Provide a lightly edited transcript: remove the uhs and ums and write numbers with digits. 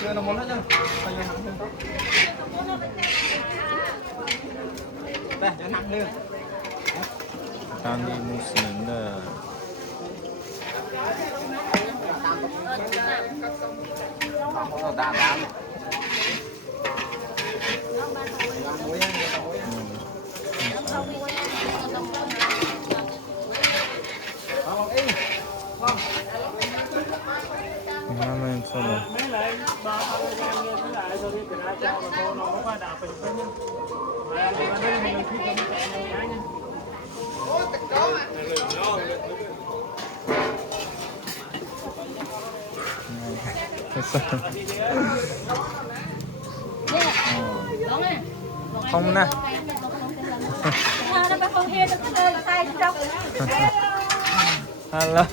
chưa nó muốn hết chưa? Đây, cho nặng lên. Tao đi mua xính là Nó đàn đàn. Ngamen solo. Mấy lại ba em như thế lại rồi đi từ ra cho mà cô nó có phải đạp phải cái nhá. Mà đây mình khi không chạy này cái nhá. Không nè. Hello.